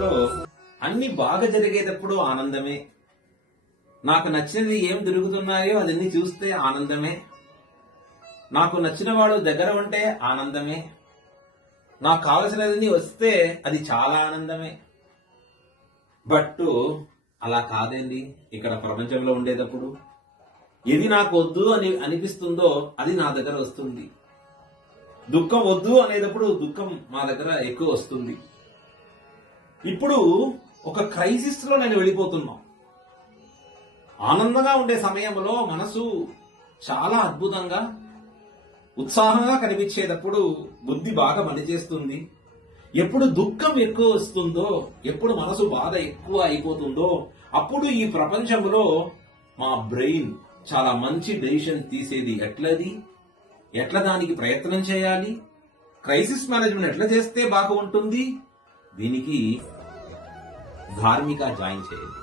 ప్రపంచంలో అన్ని బాగా జరిగేటప్పుడు ఆనందమే. నాకు నచ్చినది ఏం దొరుకుతున్నాయో అదన్నీ చూస్తే ఆనందమే. నాకు నచ్చిన వాడు దగ్గర ఉంటే ఆనందమే. నాకు కావలసినది వస్తే అది చాలా ఆనందమే. బట్ అలా కాదండి. ఇక్కడ ప్రపంచంలో ఉండేటప్పుడు ఏది నాకు వద్దు అని అనిపిస్తుందో అది నా దగ్గర వస్తుంది. దుఃఖం వద్దు అనేటప్పుడు దుఃఖం మా దగ్గర ఎక్కువ వస్తుంది. ఇప్పుడు ఒక క్రైసిస్ లో నేను వెళ్ళిపోతున్నా. ఆనందంగా ఉండే సమయంలో మనసు చాలా అద్భుతంగా ఉత్సాహంగా కనిపించేటప్పుడు బుద్ధి బాగా పనిచేస్తుంది. ఎప్పుడు దుఃఖం ఎక్కువ వస్తుందో, ఎప్పుడు మనసు బాధ ఎక్కువ అయిపోతుందో అప్పుడు ఈ ప్రపంచంలో మా బ్రెయిన్ చాలా మంచి డెసిషన్ తీసేది ఎట్లా దానికి ప్రయత్నం చేయాలి, క్రైసిస్ మేనేజ్మెంట్ ఎట్లా చేస్తే బాగా ఉంటుంది, దీనికి ధార్మిక జాయిన్ చేయండి.